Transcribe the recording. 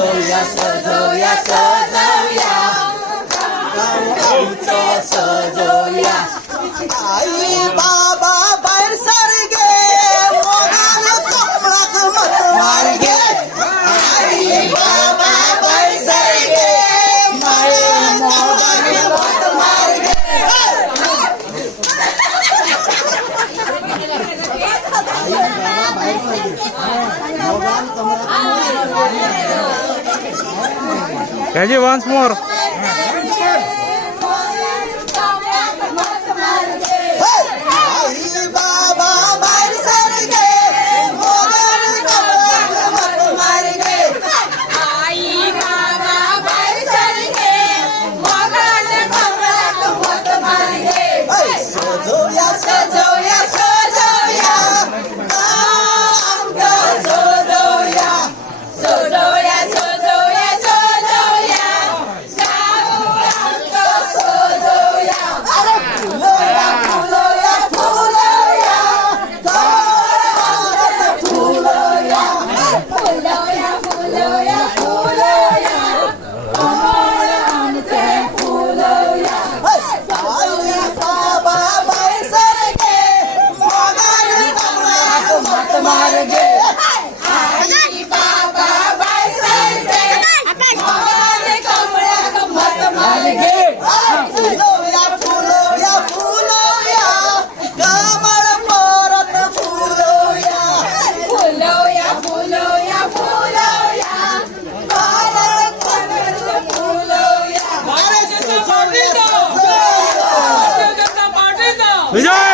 सजवूया सजवूया सजवूया आमचं सजवूया आई बाबा बाहेर सरगे मोगाला कमळात मत मार्गे आई बाबा बाहेर सरगे माळे मोगाला मत मार्गे Kaji once more. विजय